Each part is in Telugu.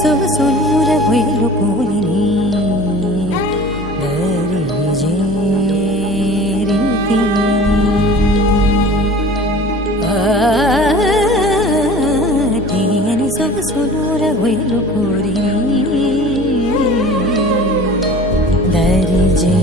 ಸೊಗಸೂರ ಹೊಯ್ಲು ಕೂಲಿನಿ ದರಿಜೆ ರೀತಿ ತೀಯನಿ ಸೊಗಸೂರ ಹೊಯ್ಲು ಕೂರಿನಿ ದರಿಜೆ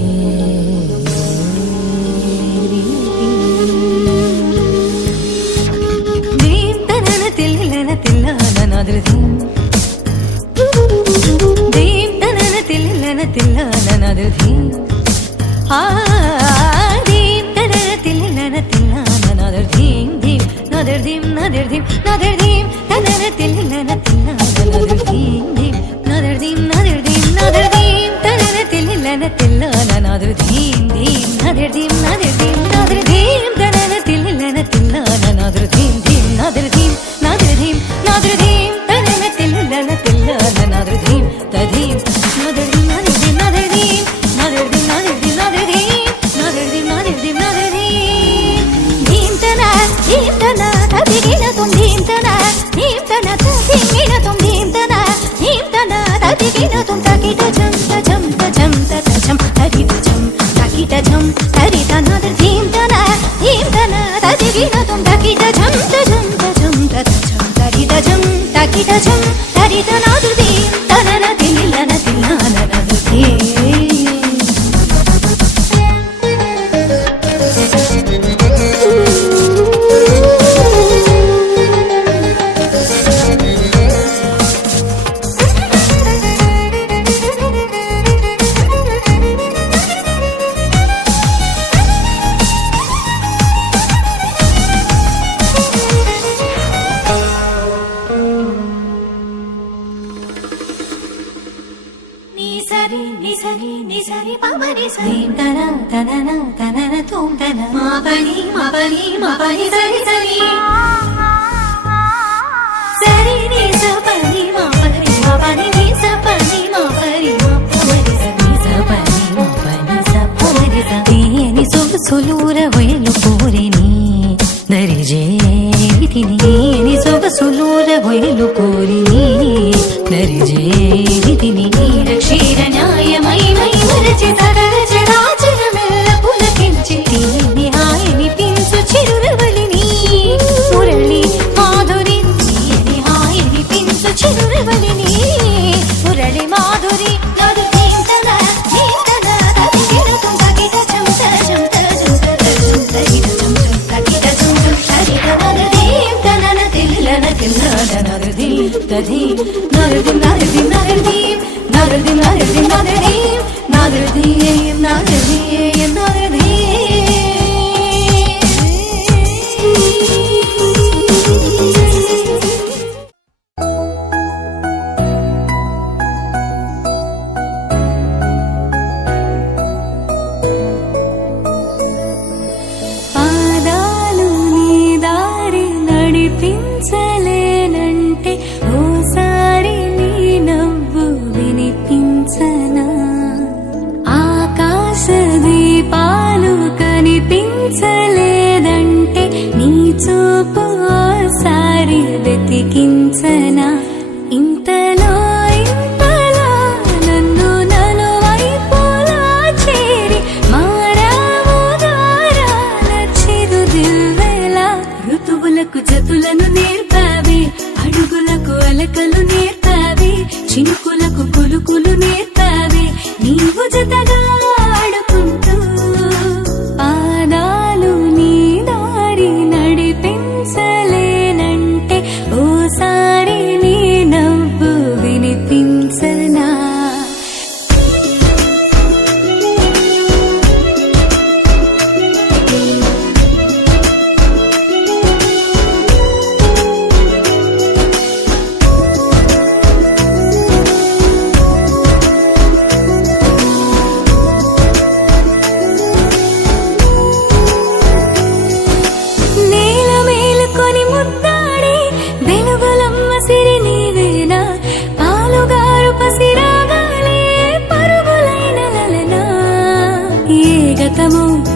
సొగసులూర వయలు కోరిని దరిజేరితిని సొగసులూర వయలు కోరిని దరిజేరితిని క్షీర న్యాయమై మై మరచి సకల చరాచరమెల్ల పులకించి తీని హాయని పించు చిరురవళిని మురళి మాధురి తీని హాయని పించు చిరురవళిని మురళి మాధురి చినుకులకు కులుకులు నేర్పావే నీవు జతగా ఆడుకుంటూ పాదాలు నీ దారి నడిపించలేనంటే ఓసారి నీ నవ్వు వినిపించనా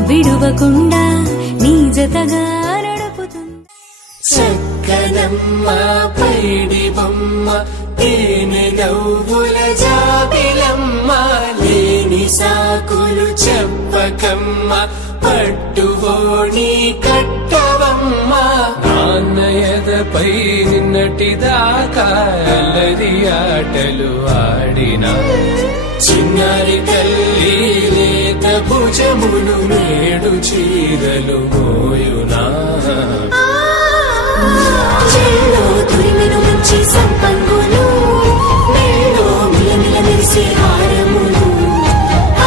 విడువకుండా నీ జతగా నడుపుతుంది చక్కనమ్మ పైడి బొమ్మ తేనె నవ్వుల జాబిలమ్మ లేని సాకులు చెప్పకమ్మ పట్టువోణి కట్టవమ్మ నాన్నయదపై నిన్నటిదాకా అల్లరి ఆటలు ఆడినా చిన్నారి తల్లి లేత భుజములు నేడు చీరలు మోయునా చెల్లో తురిమెను మంచి సంపంగులు మెళ్ళో మిలమిల మెరిసే హారములు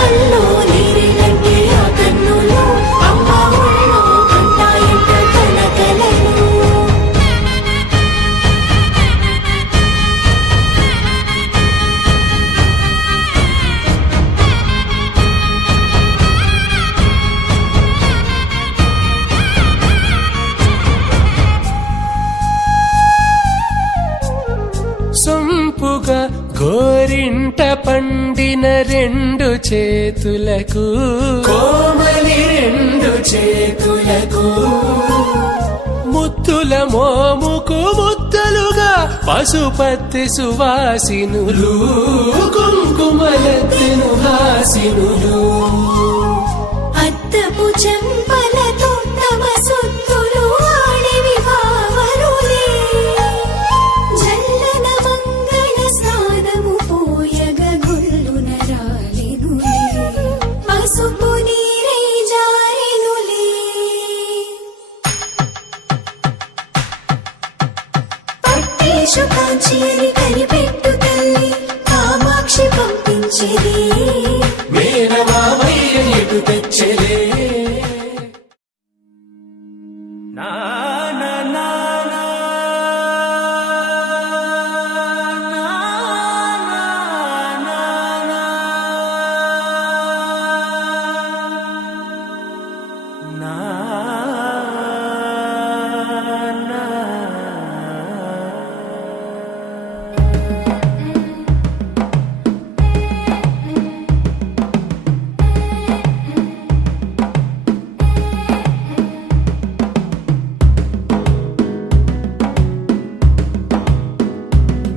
అల్లో నీరిలంటే ఆ కన్నులు అమ్మ ఒళ్ళో కంటాయంట కలకలలు సొంపుగా గోరింట పండిన రెండు చేతులకు కోమలి రెండు చేతులకు ముత్తుల మోముకు ముద్దలుగా పశుపతి సువాసినులు కుంకుమలెత్తెను హాసినులు అద్దపు చెంపలతో తమ సుత్తులు ఆడివి భావరులే జల్లన మంగళ స్నానము పోయగ గుల్లున రాలినులే పసుపు నీరై జారినులే పట్టేషు కాంచేరి కనిపెట్టు తల్లి కామాక్షి పంపించేది మేనమామయ్య ఎటు తెచ్చలే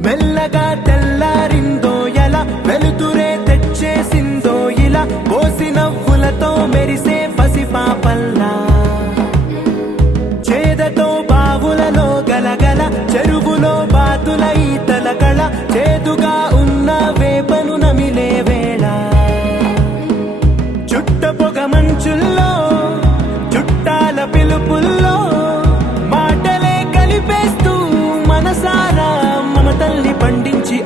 మెల్లగా తెల్లారిందో ఎలా వెలుతురే తెచ్చేసిందో ఇలా పోసి నవ్వులతో మెరిసే పసిపాపల్లా చేదతో బావులలో గలగల చెరువులో బాతుల ఈతల కళ చేదుగా ఉన్న వేపను నమిలే వేళ చుట్ట పొగ మంచుల్లో చుట్టాల పిలుపుల్లో మాటలే కలిపేస్తూ మనసారా మమ తల్లి పండించి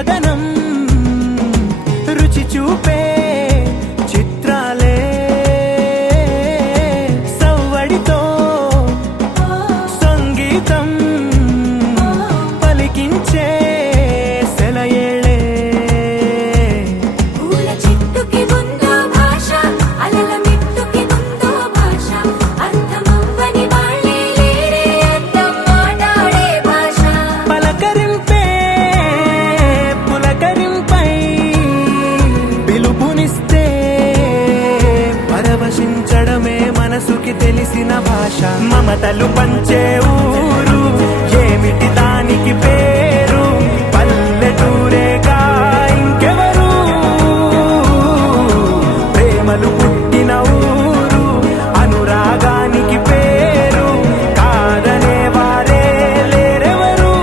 తీయదనం రుచి చూపే చిత్రాలే సవ్వడితో సంగీతం పలికించే సెలయేళే పూల చెట్టుకి ఉందో భాష అలల మిట్టుకి ఉందో భాష అర్థమవ్వని వాళ్ళే లేరే అర్థం మాట్లాడే భాష పలకరింపే పులకరింపై పిలుపునిస్తే పరవశించడమే మనసుకి తెలిసిన భాష మమతలు పంచే ఊరు ఏమిటి దానికి పేరు పల్లెటూరేగా ఇంకెవరు ప్రేమలు పుట్టిన ఊరు అనురాగానికి పేరు కాదనే వారే లేరెవరు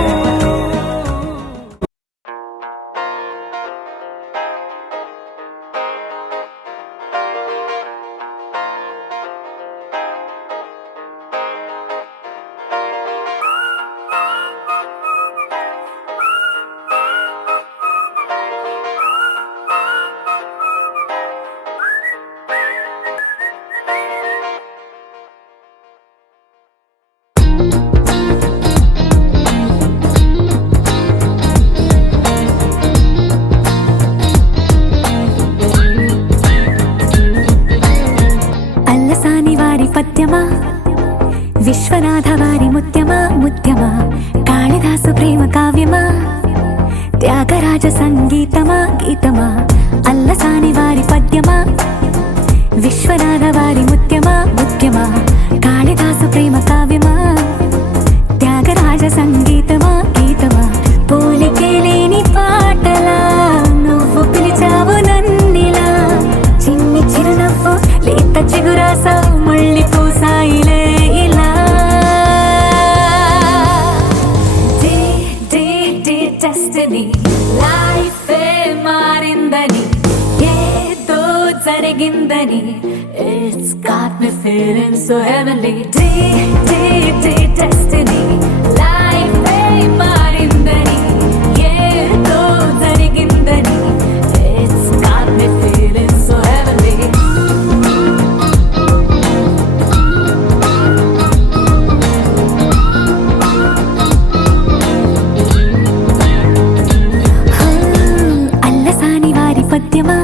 అల్లసాని వారి పద్యమా విశ్వనాథ వారి ముత్యమా ముత్యమా కాళిదాసు ప్రేమ కావ్యమా త్యాగరాజ సంగీతమా గీతమా అల్లసాని వారి పద్యమా విశ్వనాథ వారి ముత్యమా ముత్యమా కాళిదాసు ప్రేమ కావ్యమా త్యాగరాజ సంగీతమా గీతమా పోలికే లేని పాటలా నువ్వు పిలిచావు నన్నిలా చిన్ని చిరునవ్వు లేత చిగురాస మళ్ళీ పూసాయిలే ఇలా డెస్టినీ లైఫ్ మారిందని ఏదో జరిగిందని it's got me feeling so heavenly destiny life మారిందని ఏదో జరిగిందని it's got me feeling so heavenly Allasani వారి పద్యమా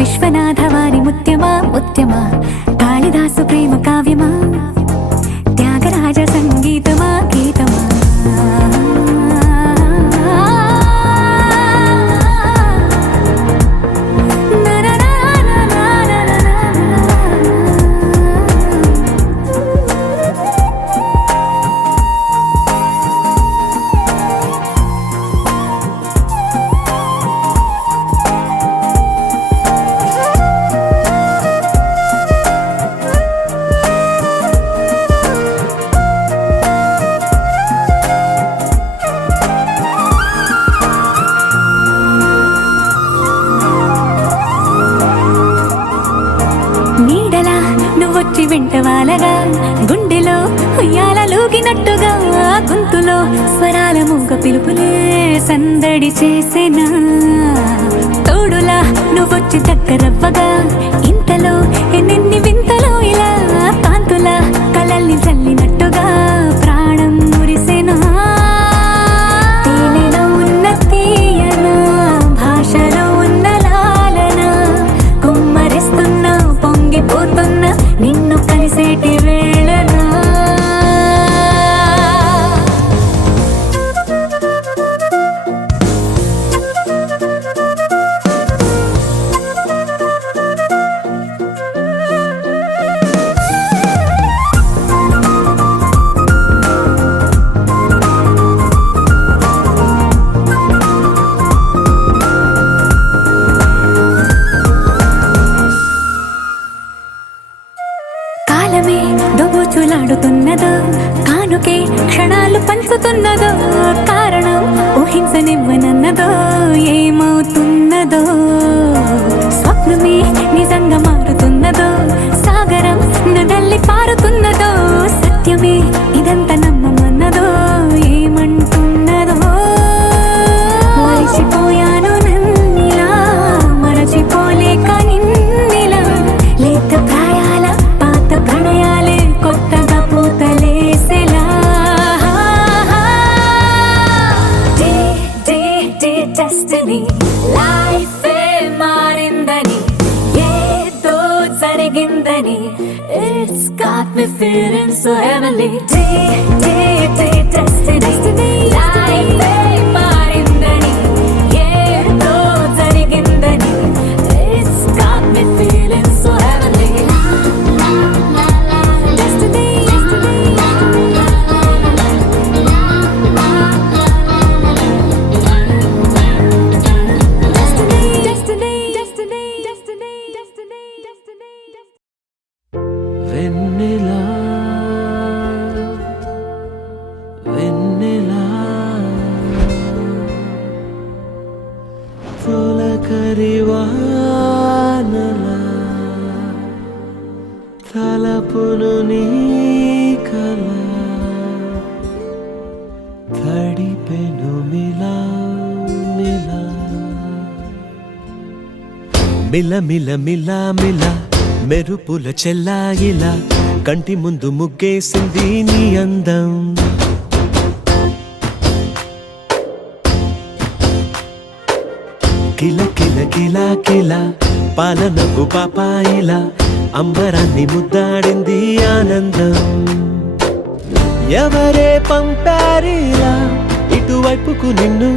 విశ్వనాథ వారి ముత్యమా ముత్యమా కాళిదాసు ప్రేమ కావ్యమా త్యాగరాజ సంగీతమా గీతమా నీడలా నువ్వొచ్చి వెంట వాలగా గుండెలో ఉయ్యాలూగినట్టుగా గొంతులో స్వరాల మూగ పిలుపులే సందడి చేసేనా తోడులా నువ్వొచ్చి దగ్గరవ్వగా ఇంతలో ఎన్నెన్ని వింతలో ఇలా కాంతుల కలల్ని చల్లినట్టుగా ప్రాణం మురిసెనా తేనెలో ఉన్న తీయన భాషలో ఉన్న లాలన కుమ్మరిస్తున్న పొంగిపోతున్న నిన్ను కలిసేటి వేళనా కాలమే దోబూచులాడుతున్నదో కానుకే క్షణాలు పంచుతున్నదో కారణం ఊహించనివ్వనన్నదో ఏమవుతున్నదో స్వప్నమే నిజంగా మారుతున్నదో సాగరం నదల్లి పారుతున్నదో సత్యమే ఇదంతా నమ్మమన్నదో ఏమంటున్నదో మరి డెస్టినీ లైఫ్ మారిందని ఏదో జరిగిందని it's got me feeling so heavenly day day day destiny life మారిందని ఏదో జరిగిందని it's got me feeling so heavenly destiny వెన్నెలా వెన్నెలా తొలకరి వానలా తలపును నీ కల తడిపెను మిలా మిలా మిల మిల మిల మిల మెరుపుల చెల్లాయిలా కంటి ముందు ముగ్గేసింది నీ అందం కిల కిల కిల కిల పాలనకు పాపాయిలా అంబరాన్ని ముద్దాడింది ఆనందం ఎవరే పంపారిలా ఇటువైపుకు నిన్ను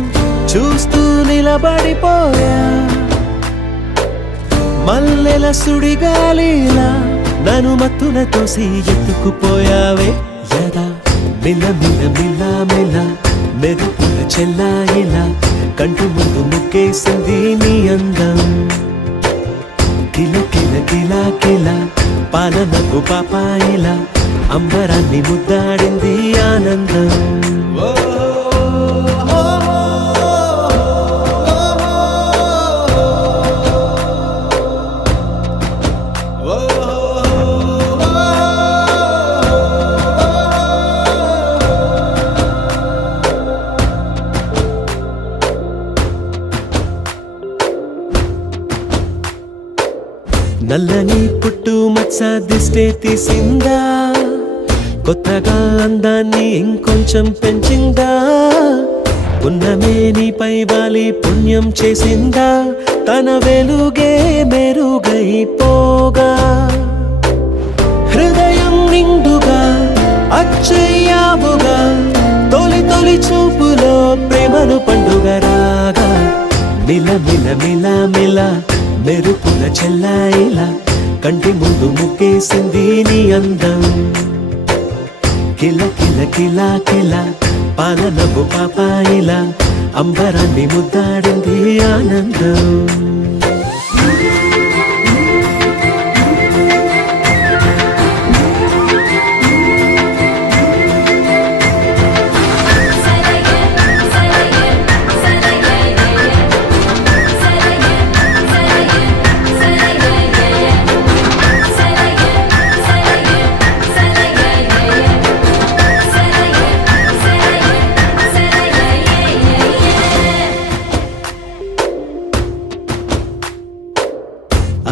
చూస్తూ నిలబడిపోయా మల్లెల సుడిగాలిలా నన్ను మత్తున తోసి ఎత్తుకుపోయావే యదా మిల మిల మిల మిల మెరుపుల చెల్లాయిలా కంటి ముందు ముగ్గేసింది నీ అందం కిల కిల కిల కిల పాలనకు పాపాయిలా అంబరాన్ని ముద్దాడింది ఆనందం నల్లని పుట్టు మచ్చ దిష్టే తీసిందా కొత్తగా అందాన్ని ఇంకొంచెం పెంచిందా పున్నమే నీపై వాలి పుణ్యం చేసిందా తన వెలుగే మెరుగైపోగా హృదయం నిండుగా అచ్చయ్యావుగా తొలి తొలి చూపులో ప్రేమను పండుగ రాగా మిల మిల మిల మిల మెరుపుల చెల్లాయిలా కంటి ముందు ముగ్గేసింది నీ అందం కిల కిల కిల కిల పాలనకు పాపాయిలా అంబరాన్ని ముద్దాడింది ఆనందం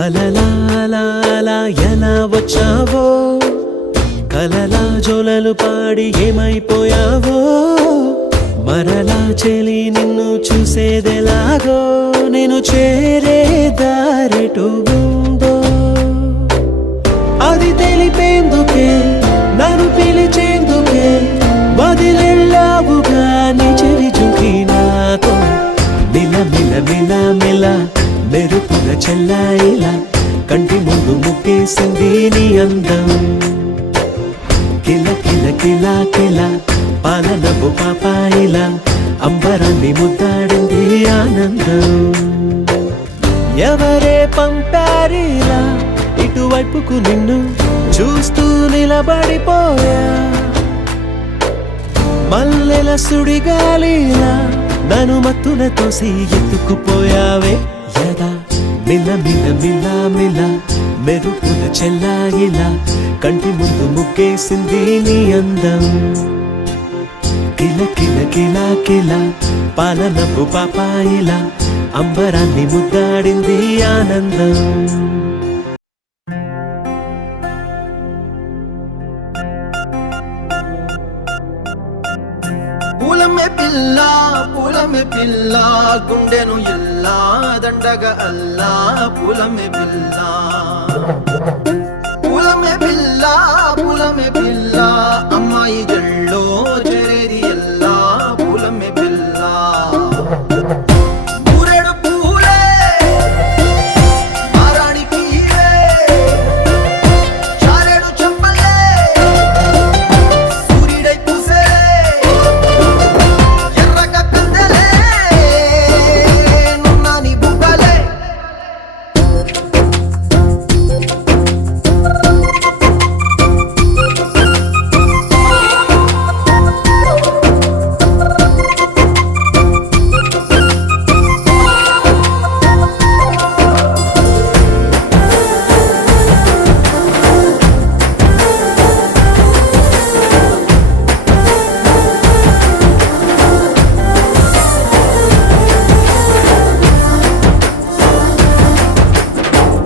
అలలా అలా అలా ఎలా వచ్చావో కలలా జోలలు పాడి ఏమైపోయావో మరలా చెలి నిన్ను చూసేదెలాగో నేను చేరే దారెటు ఉందో అది తెలిపేందుకే నన్ను పిలిచేందుకే వదిలెళ్ళావుగా నీ చెవి జుకి నాతో మిల మిల మిల మిల మెరుపుల చెల్లాయిలా కంటి ముందు ముగ్గేసింది నీ అందం కిల కిల కిల కిల పాలనకు పాపాయిలా అంబరాన్ని ముద్దాడింది ఆనందం ఎవరే పంపారిలా ఇటువైపుకు నిన్ను చూస్తూ నిలబడిపోయా మల్లెల సుడిగాలిలా నన్ను మత్తున తోసి ఎత్తుకుపోయావే యదా మిల మిల మిల మిల మెరుపుల చెల్లాయిలా కంటి ముందు ముగ్గేసింది నీ అందం కిల కిల కిల కిల పాలనకు పాపాయిలా అంబరాన్ని ముద్దాడింది ఆనందం పూలమ్మే పిల్ల పూలమే పిల్ల గుండెను ఇల్లా దండగ అల్లా పూలమే పిల్ల పూలమే పిల్ల పూలమే పిల్ల అమ్మాయి జల్లో చేరేది ఎల్లా పూలమే పిల్ల ఊరేడు పూలే మారాడికి చారేడు చెప్పలే సూర్యుడై పూసే ఎర్రగ కందలే నున్నాని బుగ్గలే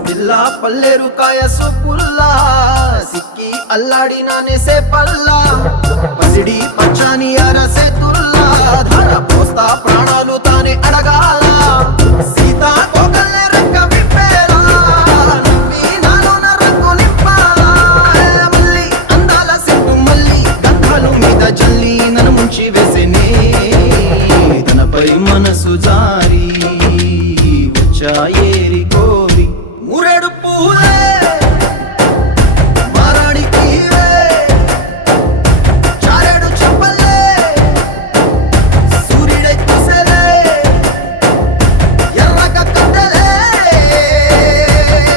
పిల్ల పల్లేరు కాయ సొప్పుల్లా సిక్కి అల్లాడి నానేసే పల్లా పసిడి పచ్చాని అరసే తుల్లా ధార పోస్తా ప్రాణాలు తానే అడగాల సీతా కోకల్లే రెక్క విప్పేలా నవ్వి నాలోన రంగు నింపాలా మళ్ళీ అందాల సిగ్గు మళ్ళీ గంధాలు మీద జల్లి నన్ను ముంచి వేసేనే తనపై మనసు జారి వచ్చాయేరి కోరి ఊరేడు పూలే మారాడికి చారేడు చెప్పలే సూర్యుడై పూసలే ఎర్రగ కందలే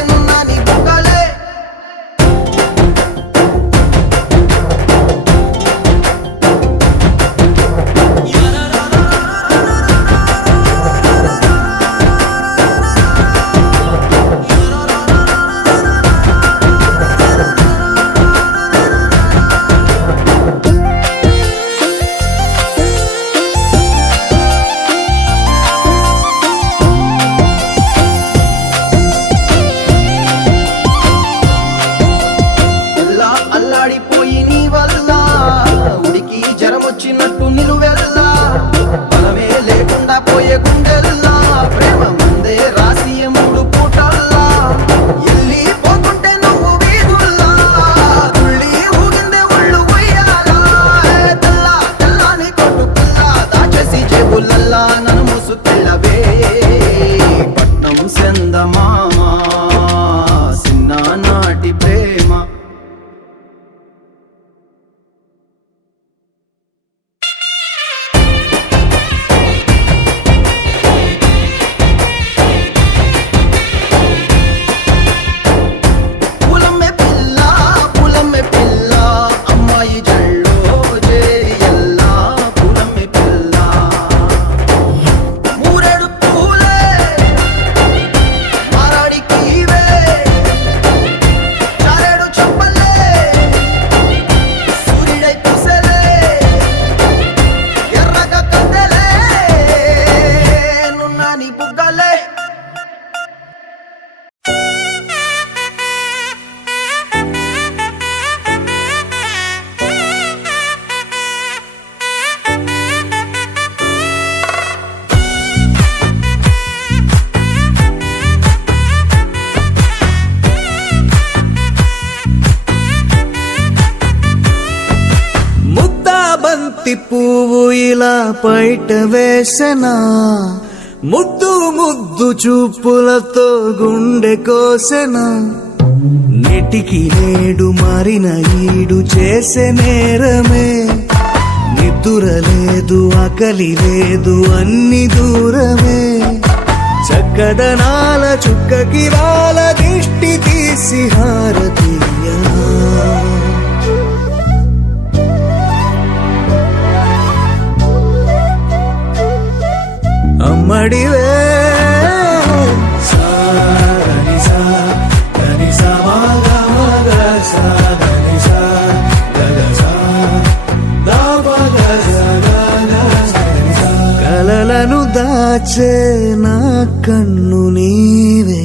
నున్నాని బుగ్గలే ఎల్లా అల్లాడిపోయి నీ వల్ల ఉడికి జరమొచ్చినట్టు నిలువెల్లా బలమే లేకుండా పోయే గుండెల్లా ప్రేమ ముందే రాసి మూడు పూటల్లా ఎల్లి పోతుంటే నువ్వు వీధుల్లా తుళ్ళి ఊగిందే ఒళ్ళు ఉయ్యాలా తెల్ల తెల్లని కొట్టు పిల్ల దాచేసి జేబులల్లా నన్ను మూసుకెళ్ళవే పట్నం సెందమామా సిన్నానాటి ప్రేమ పూలమ్మే పిల్ల అమ్మాయి జల్లో చేరి ఎల్లా పూలమ్మే పిల్ల మూరేడు పూలే మారాడికి చారేడు చెప్పలే సూర్యుడై పూసలే ఎర్రగ కందలే నున్నాని బుగ్గలే ముద్దా బంతి పువ్వు ఇలా బయట వేసెనా ముద్దు ముద్దు చూపులతో గుండె కోసెనా నెటికి నేడు మారిన ఈడు చేసే నేరమే నిద్దుర లేదు ఆకలి లేదు అన్ని దూరమే చక్కదనాల చుక్కకి వాళ్ళ దిష్టి తీసి హారతీయనా అమ్మడివే కలలను దాచే నా కన్ను నీవే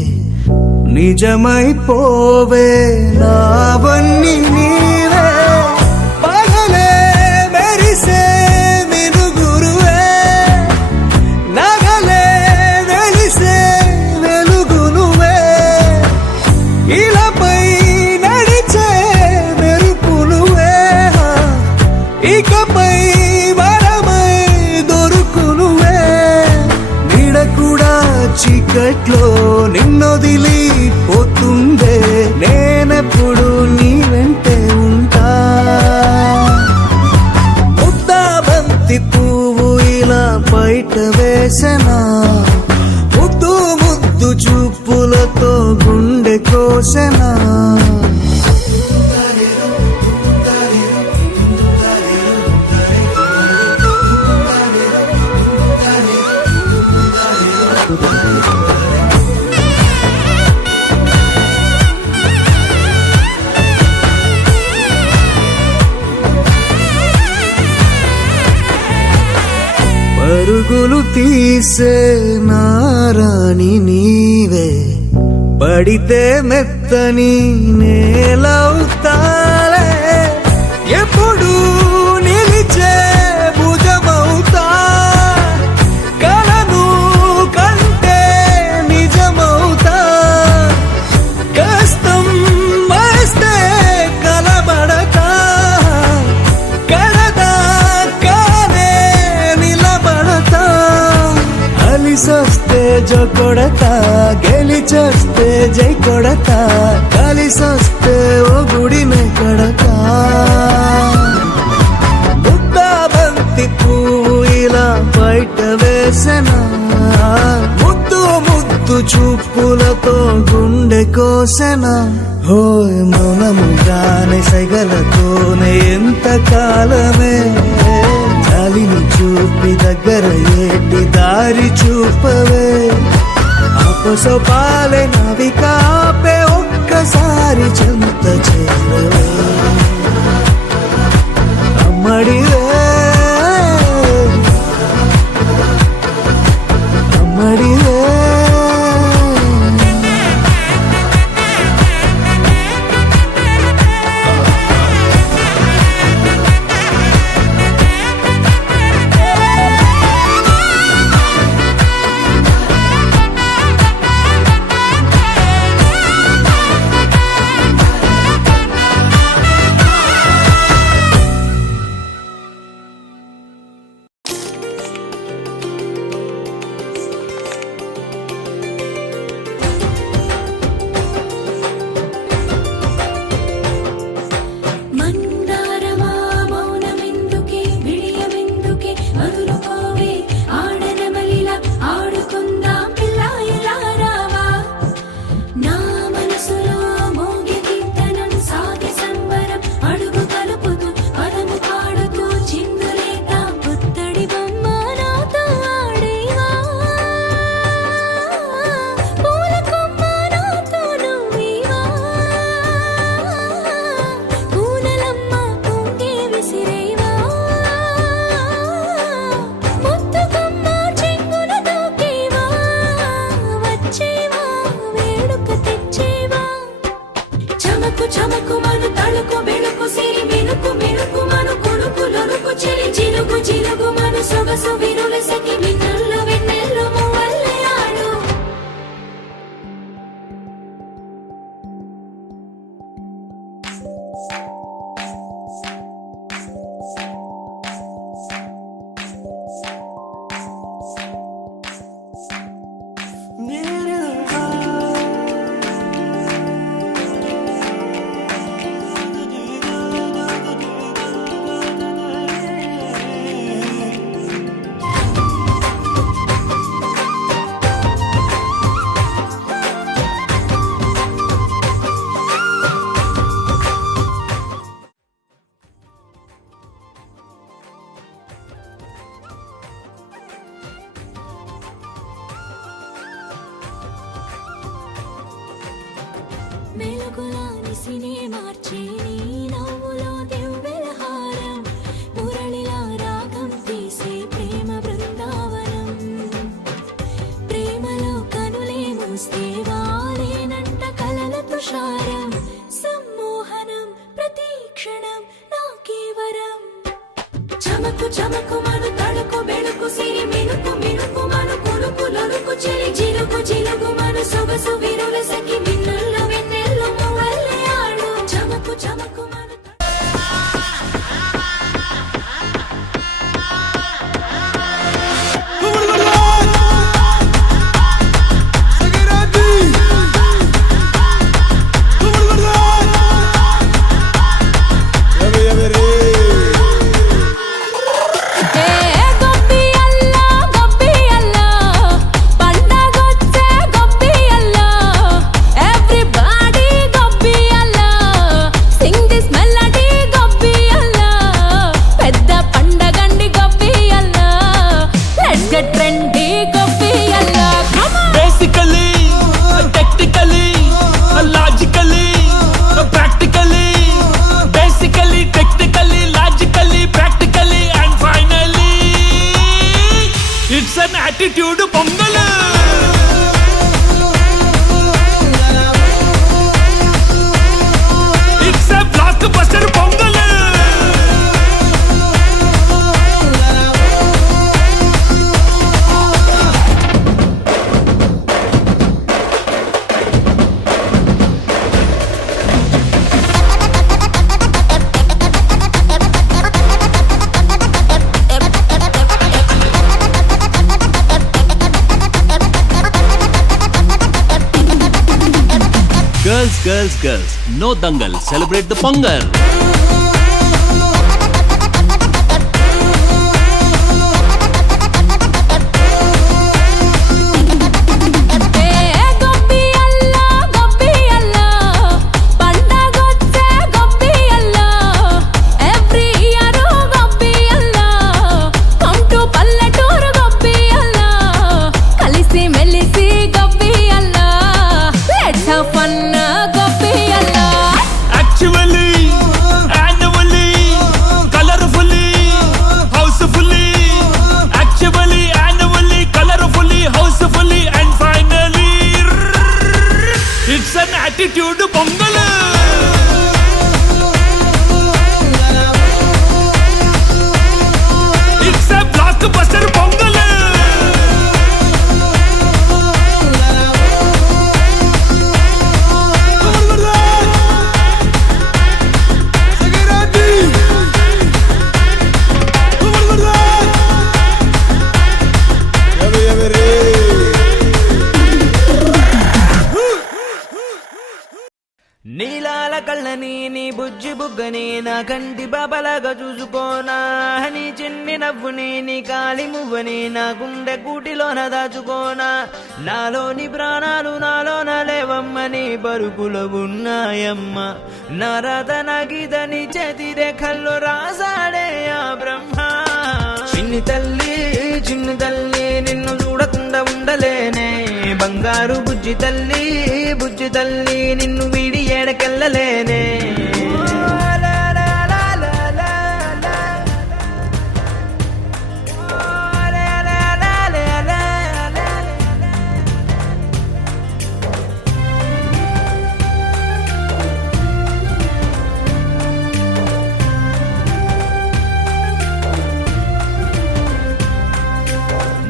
నిజమైపోవే నావన్నీ నీవే పగలే మెరిసే మినుగురువే చీకట్లో నిన్నొదిలి పోతుందే నేనెప్పుడు నీ వెంటే ఉంటా ముద్దా బంతి పువ్వు ఇలా బయట వేసనా ముద్దు ముద్దు చూపులతో గుండె కోసెనా పరుగులు తీసే నారాణి నీవే పడితే మెత్తని నేలవుతాలే ఎప్పుడు నిలిచే భుజమవుతా కలను కంటే నిజమవుతా కష్టం వస్తే కలబడక కడదాకానే నిలబడతా అలిసొస్తే జో కొడతా గెలిచొస్తే జై కొడతా కలిసొస్తే ఓ గుడినే కడతా ముద్దా బంతి పువ్వు ఇలా బయట వేసనా ముద్దు ముద్దు చూపులతో గుండె కోసెనా హోయ్ మౌనముగానే సైగలతోనే ఎంత కాలమే చాలిని చూపి దగ్గర ఏటి దారి చూపవే అపసోపాలే నవికాపే ఒక్కసారి చెంత చేరవే అమ్మడివే అమ్మడివే మందారమా మౌనమెందుకే బిడియమెందుకే వదులుకోవే ఆడనమలిలా ఆడుకుందాం పిల్లాయిలా రావా నా మనసులో మోగే కీర్తనం సాగే సంబరం అడుగు కలుపుతూ పదము పాడుతూ చిందులేద్దాం పుత్తడి బొమ్మ నాతో ఆడేవా పూల కొమ్మ నాతో నువ్వేవా పూనలమ్మ పొంగే విసిరేవా ముద్దుకొమ్మ చెంగున దూకేవా వచ్చేవా వేడుక తెచ్చేవా చమకు చమకు మను తళుకు బెళుకు సిరి మినుకు మినుకు మను కొడుకు లొరుకు చెలి జిలుగు జిలుగు మను సొగసు విరుల సఖి విన్నుల్లో వెన్నెల్లు మువ్వల్లే ఆడు వెలుగులాని సినే మార్చే నీ నవ్వులో దివ్వెల హారం మురళిలా రాగం తీసే ప్రేమ బృందావనం ప్రేమలో కనులే మూస్తే వాలేనంట కలల తుషారం సమ్మోహనం ప్రతి క్షణం నాకే వరం చమకు చమకు మను తడుకు బెళుకు సిరి మినుకు మినుకు మను కొడుకు లొరుకు చెలి జిలుగు జిలుగు మను సొగసు విరుల సఖి విన్నుల్లో వెన్నెల్లు మువ్వల్లే ఆడు చమకు చమకు మను Girls, girls, girls, no dangal, celebrate the Pongal. Attitude Pongal. It's a blockbuster Pongal. నీలాల కళ్ళని నీ బుజ్జి బుగ్గని నా కంటి బాబలాగా చూసుకోనా నీ చిన్ని నవ్వుని నీ కాలి మువ్వని నా గుండె కూటిలోన దాచుకోనా నాలోని ప్రాణాలు నాలోన లేవమ్మని పరుగులో ఉన్నాయమ్మ నా రాత నా గీత నీ చేతి రేఖల్లో రాసాడే ఆ బ్రహ్మ చిన్ని తల్లి నిన్ను చూడకుండా ఉండలేనే బంగారు బుజ్జి తల్లి నిన్ను వీడి ఏడకెళ్ళలేనే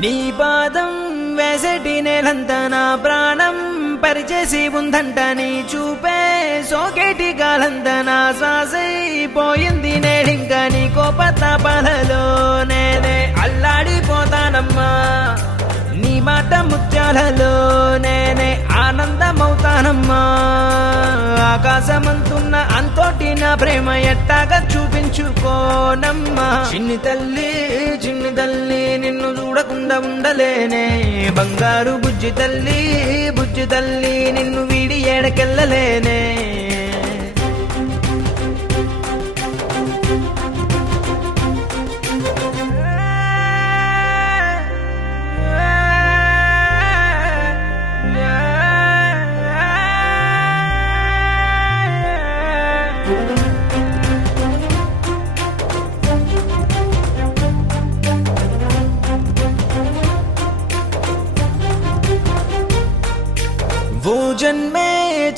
నీ పాదం వేసటి నేలంతా నా ప్రాణం పరిచేసి ఉందంట నీ చూపే సోకేటి గాలంతా నా శ్వాసైపోయింది నేడింకా నీ కోపతాపాలలో నేనే అల్లాడిపోతానమ్మా నీ మాట ముత్యాలలో నేనే ఆనందమవుతానమ్మా ఆకాశమంతున్న అంతోటి నా ప్రేమ ఎట్టాగా చూపించుకోనమ్మా చిన్ని తల్లి నిన్ను చూడకుండా ఉండలేనే బంగారు బుజ్జి తల్లి నిన్ను వీడి ఏడకెళ్ళలేనే ఓ జన్మే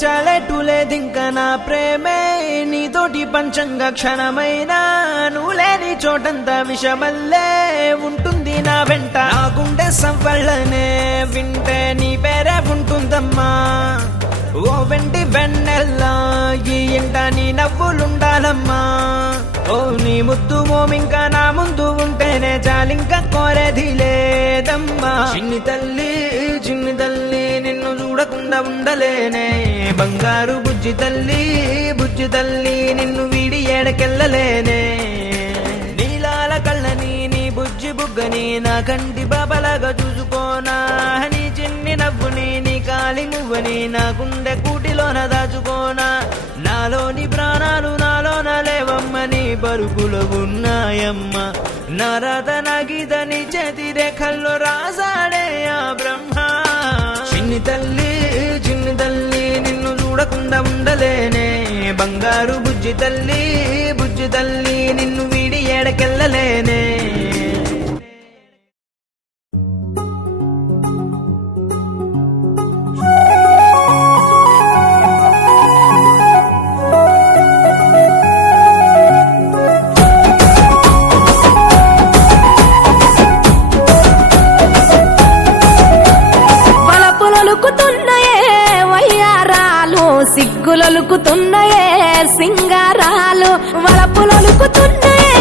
చాలెట్టులేదింక నా ప్రేమే నీతోటి పంచంగా క్షణమైనా నువ్వు లేని చోటంతా విషమల్లే ఉంటుంది నా వెంట నా గుండె సవ్వళ్ళనే వింటే నీ పేరే ఉంటుందమ్మా ఓ వెంటి వెన్నెల్లా ఈ ఇంట నీ నవ్వులుండాలమ్మా ఓ నీ ముద్దు మోమింకా నా ముందు ఉంటేనే చాలింకా కోరేది లేదమ్మా చిన్ని తల్లి నిన్ను చూడకుండా ఉండలేనే బంగారు బుజ్జి తల్లి నిన్ను వీడి ఏడకెళ్ళలేనే నీలాల కళ్ళని నీ బుజ్జి బుగ్గని నా కంటి బాబలాగా చూసుకోనా నీ చిన్ని నవ్వుని నీ కాలి మువ్వని నా గుండె కూటిలోన దాచుకోనా నాలోని ప్రాణాలు నాలోన లేవమ్మని పరుగులో ఉన్నాయమ్మ నా రాత నా గీత నీ చేతి రేఖల్లో రాసాడే ఆ బ్రహ్మ చిన్ని తల్లి నిన్ను చూడకుండా ఉండలేనే బంగారు బుజ్జి తల్లి నిన్ను వీడి ఏడకెళ్ళలేనే సిగ్గులొలుకుతున్నాయే సింగారాలు వలపులొలుకుతున్నాయే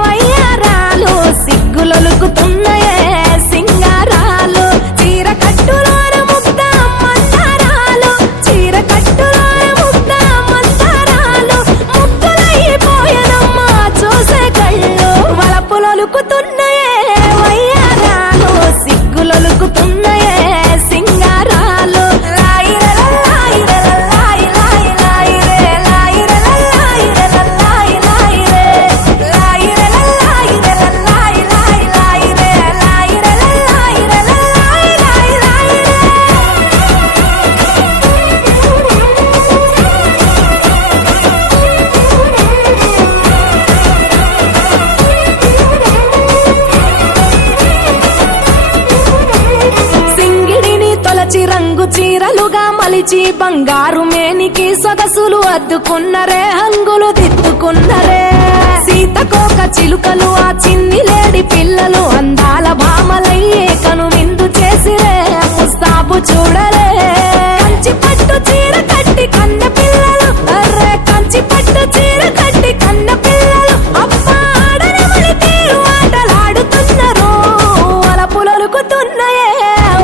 వయ్యారాలు సిగ్గులొలుకుతున్నాయే సింగారాలు చీర కట్టులోన ముద్ద మందారాలు చీర కట్టులోన తెచ్చి రంగు చీరలుగా మలిచి బంగారు మేనికి సొగసులు అద్దుకున్నరే హంగులు దిద్దుకున్నరే సీతకోక చిలుకలు ఆ చిన్ని లేడి పిల్లలు అందాల భామలయ్యే కనువిందు చేసిరే ముస్తాబు చూడరే కంచి పట్టు చీర కట్టి కన్న పిల్లలు అర్రే కంచి పట్టు చీర కట్టి కన్న పిల్లలు అబ్బా ఆడనమని తీరు ఆటలాడుతున్నారు అలపులొలుకుతున్నాయే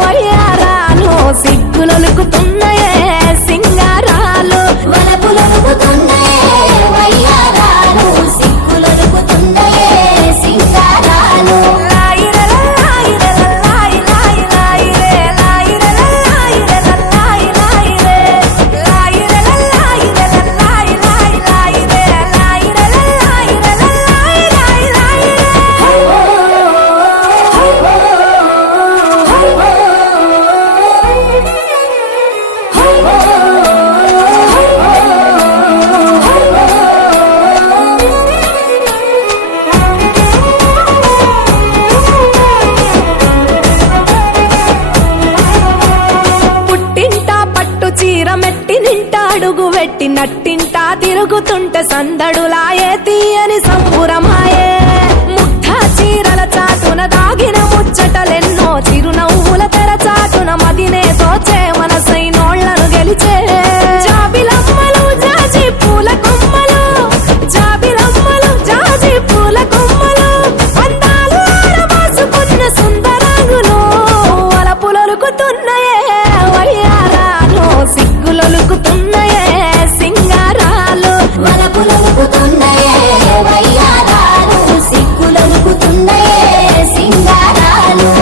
వయ్యారాలు సిగ్గులొలుకుతున్నాయే సింగారాలు వలపులొలుకుతున్నాయే వయ్యారాలు సిగ్గులొలుకుతున్నాయే సింగారాలు పుట్టింటా పట్టు చీర మెట్టి నింటా అడుగు వెట్టి నట్టింటా తిరుగుతుంటే సందడులాయే తీయని సంబురమాయే ముగ్ధ చీరల చాటున దాగిన ముచ్చటలెన్నో చిరునవ్వుల తెర చాటున మదినే తోచే మనసైనోళ్లను గెలిచే జాబిలమ్మలు జాజి పూల కొమ్మలు జాబిలమ్మలు జాజి పూల కొమ్మలు అందాలు ఆరబోసుకున్న సుందరాంగులు అలపులొలుకుతున్నాయే వయ్యారాలు సిగ్గులొలుకుతున్నాయే సింగారాలు వలపులొలుకుతున్నాయే వయ్యారాలు సిగ్గులొలుకుతున్నాయే సింగారాలు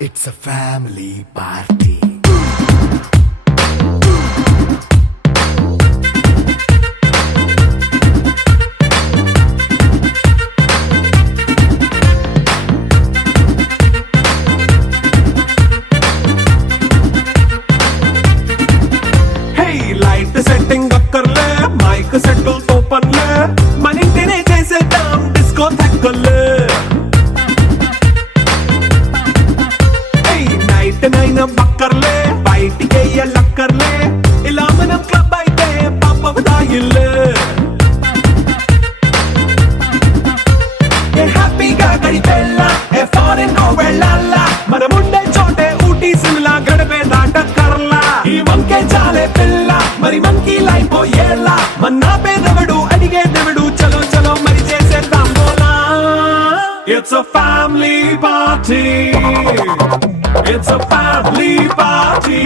It's a family party. Hey light setting అక్కర్లే మైక్ సెట్టుల్ తో పనులే మన ఇంటినే చేసేద్దాం డిస్కో తక్కర్లే నైట్ నైన్ బక్కర్లే బయటికి లక్కర్లే ఇలా మనం క్లబ్ అయితే పాప దాయిల్లే హ్యాపీగా గడిపెళ్ళ ఏ ఫారెన్ నో వెళ్ళాల మన ముండే చోటే ఊటీ సిమ్లా గడిపే దాటక్కర్లా ఈ వంకే చాలే పిల్ల మరి మంకీ లైఫ్ ఏళ్ళ మన్నా పేదవడు అడిగే దేవుడు చలో చలో మరి చేసేద్దాం బోలా it's a family party It's a family party.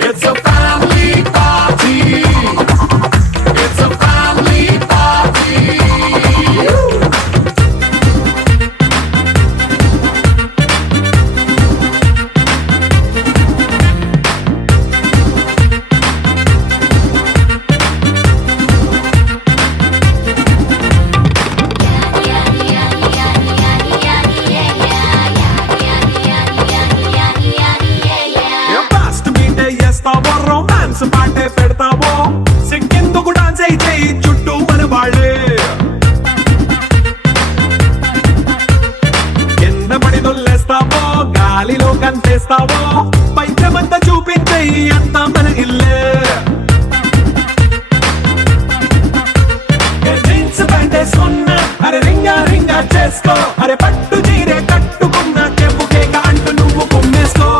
It's a family party. It's a family party. Romance పాటే పెడతావో సిగ్గెందుకు డాన్స్ అయి చేయి చుట్టూ మన వాళ్ళే కింద పడి దొల్లేస్తావో గాలిలో కంటేస్తావో పైచమంతా చూపించేయి అంతా మన ఇల్లే జీన్స్ ప్యాంటేసుకున్నా అరే రింగా రింగా చేసుకో అరే పట్టు చీరే కట్టుకున్న చెప్పు కేక అంటూ నువ్వు కుమ్మేసుకో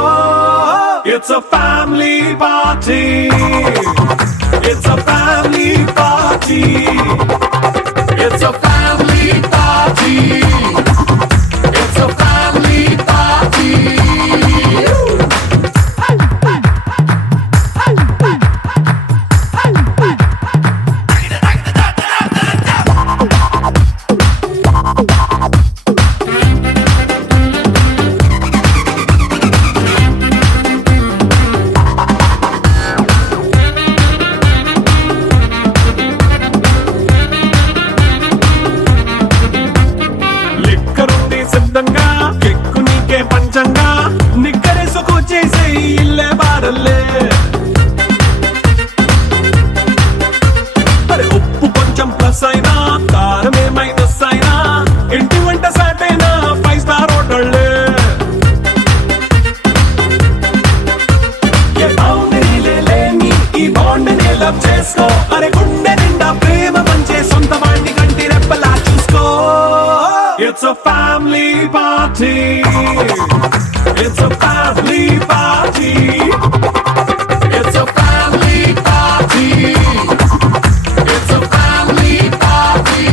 It's a family party. It's a family party. It's a family party. It's a family party. కెక్కు నీకే పంచంగా నిక్కరేసుకు చేసే ఇల్లే బారల్లే అరే ఉప్పు కొంచెం ప్లస్ అయినా కారమే మైనస్ అయినా ఇంటి వంట సాటైనా 5 స్టార్ హోటళ్ళే ఏ బౌండరీలే లేని ఈ బాండ్ని లవ్ చేసుకో అరే గుండె నిండా ప్రేమ పంచే సొంత వాడిని కంటి రెప్పలా చూసుకో It's a family party It's a family party It's a family party It's a family party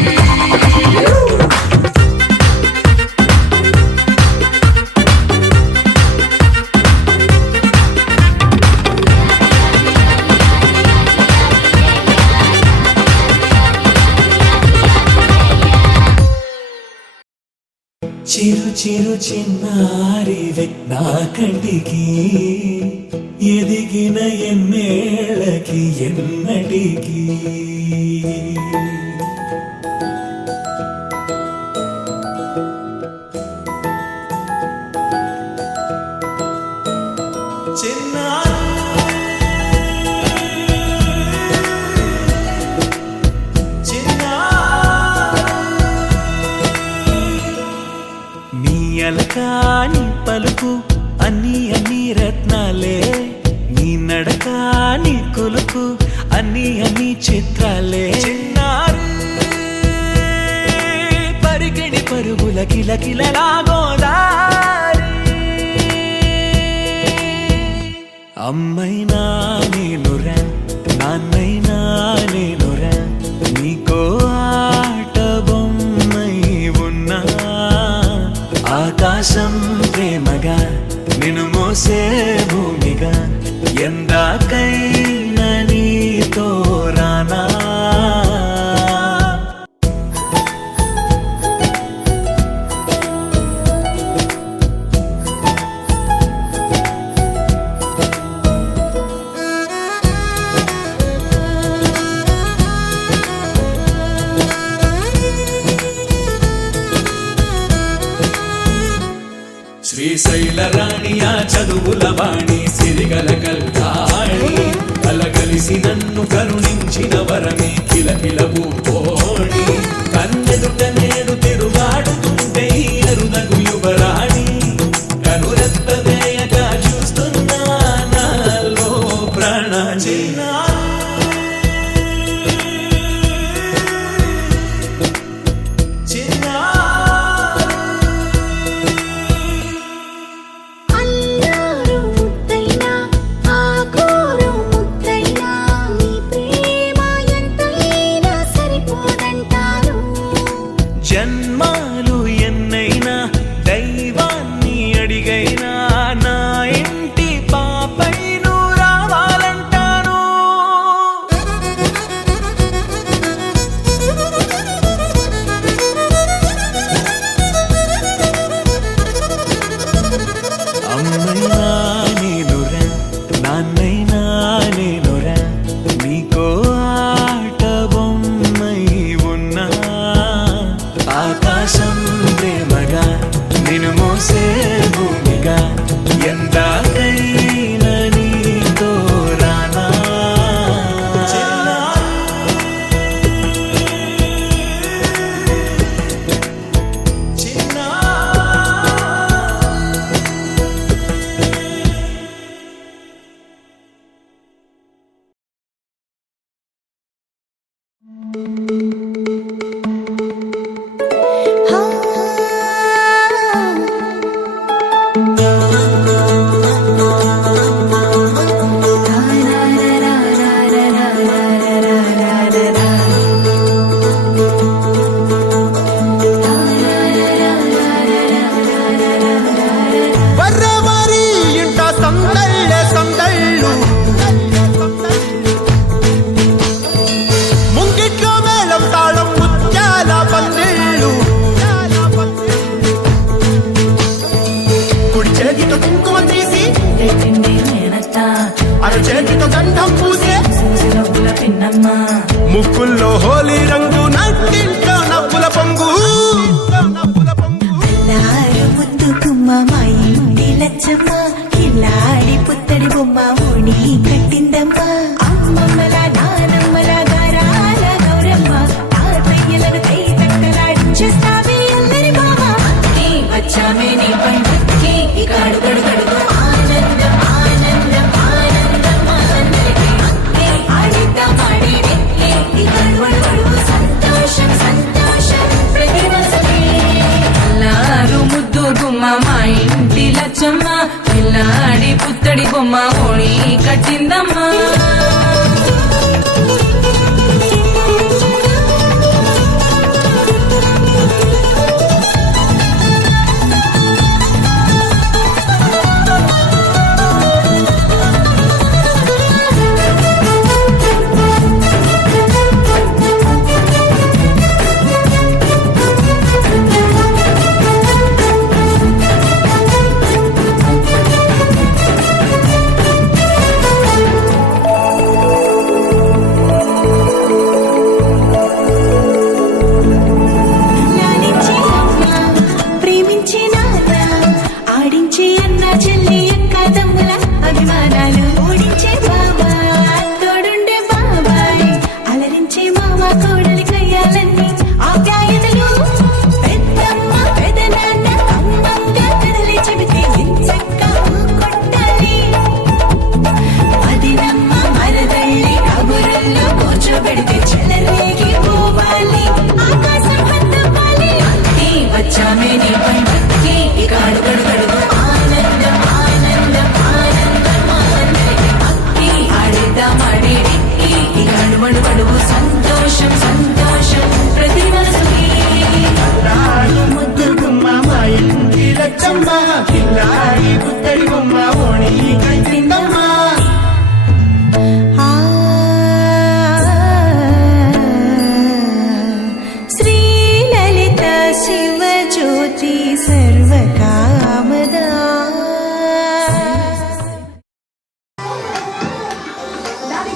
చిరు చిరు చిన్నారివే నా కంటికి ఎదిగిన ఎన్నేళ్ళకి ఎన్నటికి నీ పలుకు అన్ని అన్ని రత్నాలే నీ నడక నీ కొలుకు అన్ని అన్ని చిత్రాలే చిన్నారు పరిగిణి పరుగుల కిలకిలలాగోదారి అమ్మైనా నేనురా నాన్నైనా నేనురా నీకో ఆట బొమ్మై ఉన్నా ఆకాశం ప్రేమగా నిన్ను మోసే భూమిగా ఎందాకైనా నీతో రానా శ్రీశైల రాణి ఆ చదువుల వాణి సిరిగల కల్కాణి కలగలిసి నన్ను కరుణించిన వరమే కిలకిల భూపోణి కన్నెదుట నేడు తిరుగాడుతుంటే అరుదగు యువరాణి కనురెత్తవేయగా చూస్తున్నా నాలో ప్రాణ చిన్నా జన్మాలు ఎన్నైనా దైవాన్ని అడిగైనా నా ఇంటి పాపై నువ్వు రావాలంటాను అమ్మైనా నేనురా నాన్నైనా నేనురా నీకో ఆట బొమ్మై ఉన్నా ఆకాశం ప్రేమగా నిన్ను మోసే భూమిగా ఎందాకైనా నీతో రానా వర్రవారి ఇంట సందళ్ళే సందళ్ళు ముంగిట్లో మేళం తాళం ముత్యాల పందిళ్ళు కుడి చేతితో కుంకుమ తీసి అరు చేతితో గంధం పూసే ముక్కుల్లో హోలీ రంగు నట్టింట్లో నవ్వుల పొంగు ముద్దు గుమ్మ మా ఇంటి లచ్చమ్మ కిల్లాడి పుత్తడి బొమ్మ ఓణి కట్టిందమ్మ అమ్మమ్మల నానమ్మల గారాల గౌరమ్మ తాతయ్యలను కై తక్కలాడించేస్తావే అల్లరి బావ అక్కి వచ్చామే నీ పండక్కి ఇక అడుగడు గడుగు ఆనందం ఆనందం ఆనందం అందరికీ అక్కి ఆడిద్దాం ఆడి వెక్కి ఇక అడుగడు గడుగు సంతోషం సంతోషం ప్రతి మనసుకి అల్లారు ముద్దు గుమ్మ మా ఇంటి లచ్చమ్మ పిల్లాడి పుత్తడి బొమ్మ ఓణి కట్టిందమ్మా లాలించి అమ్మ ప్రేమించి నాన్న ఆడించి అన్న చెల్లి అక్క తమ్ముల అభిమానాలు ఓడించే బాబా తోడుండే బాబాయ్ అలరించే మామ కోడలి కయ్యాలన్నీ ఆప్యాయతలు పెద్దమ్మ పెదనాన్న అమ్మంగా కథలే చెబితే ఎంచక్క కొట్టాలి అదినమ్మ మరదళ్ళి కబురుల్లో కూర్చోబెడితే చెలరేగి పోవాలి ఆకాశం హద్దవ్వాలి అక్కి వచ్చామే నీ పండక్కి ఇక అడుగడు గడుగు ఆనందం ఆనందం ఆనందం అందరికీ అక్కి ఆడిద్దాం ఆడి వెక్కి ఇక అడుగడు గడుగు సంతోషం సంతోషం ప్రతి మనసుకి ముద్దు గుమ్మ మా ఇంటి లచ్చమ్మ కిల్లాడి పుత్తడి బొమ్మ ఓణి కట్టిందమ్మ శ్రీలలిత శివజ్యోతి సర్వకామదా దాని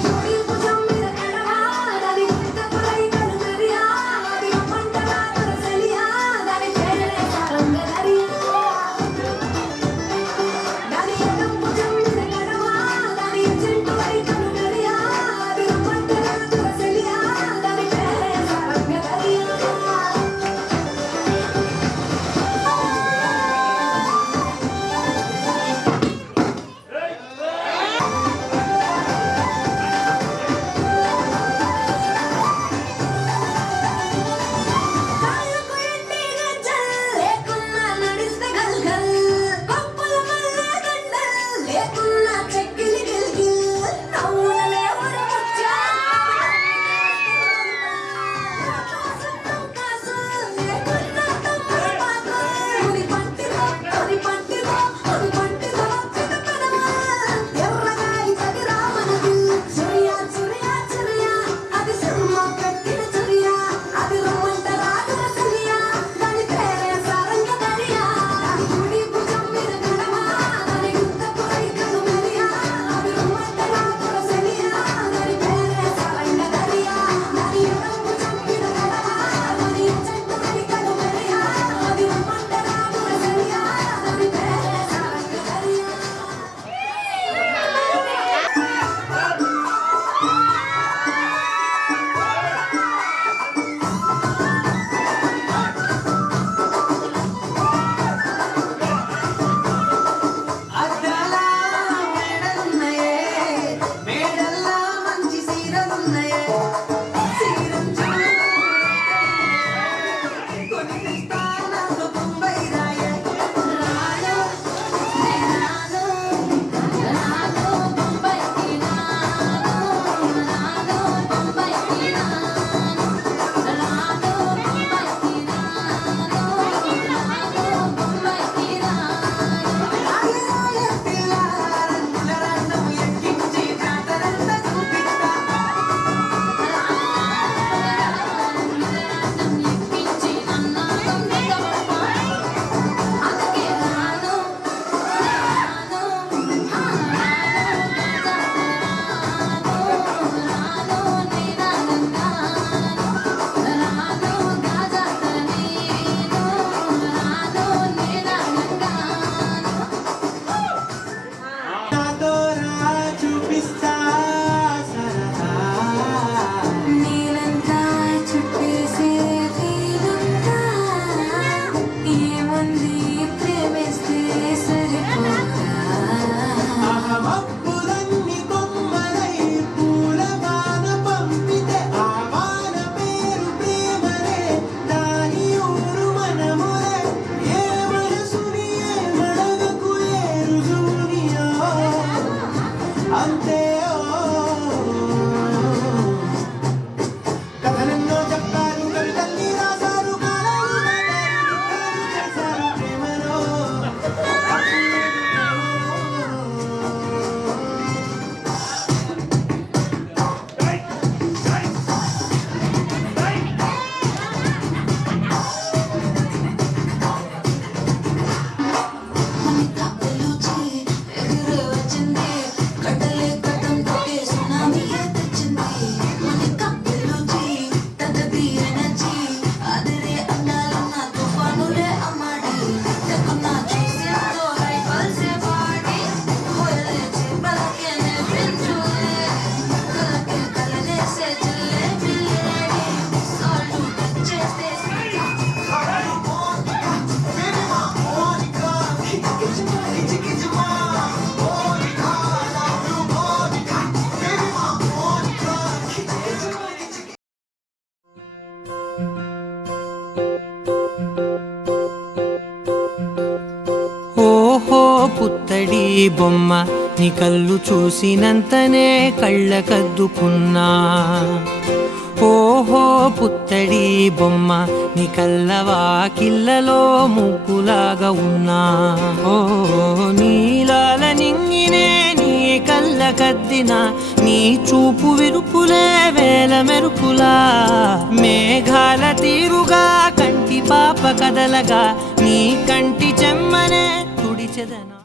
పుత్తడి బొమ్మ నీ కళ్ళు చూసినంతనే కళ్ళకద్దుకున్నా ఓహో పుత్తడి బొమ్మ నీ కళ్ళవాకిళ్ళలో ముగ్గులాగా ఉన్నా ఓ నీలాల నింగినే నీ కళ్ళకద్దిన నీ చూపు విరుపులే వేల మెరుపులా మేఘాల తీరుగా కంటి పాప కదలగా నీ కంటి చెమ్మనే తుడిచెదనా